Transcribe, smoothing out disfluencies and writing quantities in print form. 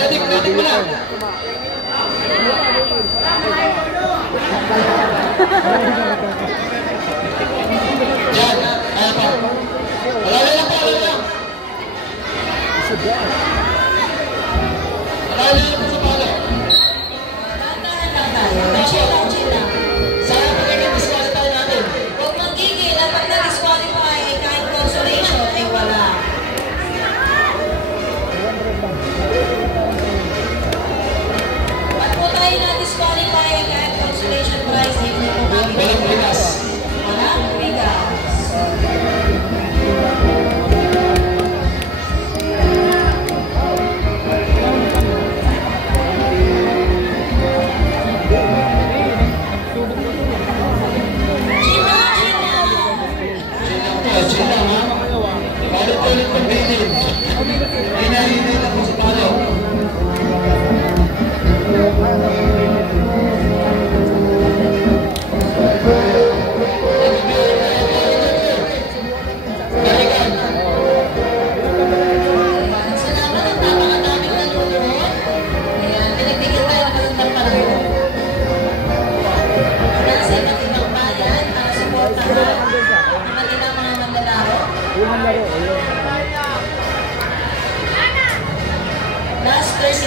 Medic mo na. Yan, kaya pa. Alala lang. Alala lang po sa palo. Chill lang. Sana pa kayo disqualify natin. Huwag magigil. Pag na-disqualify, kahit consolation ay wala. Pag po tayo na-disqualify, kahit consolation prize, hindi po kami. Walang bigas. Walang bigas. Chill lang ha. Palit-ulit pag bilin. Hinahinin lang po sa palo. Salamat at napakadaming nanonood. Ayan, pinagbigyan tayo ng magandang panahon. Nasa iba't ibang bayan, ang suportahan ng ilang mga manlalaro. Last 30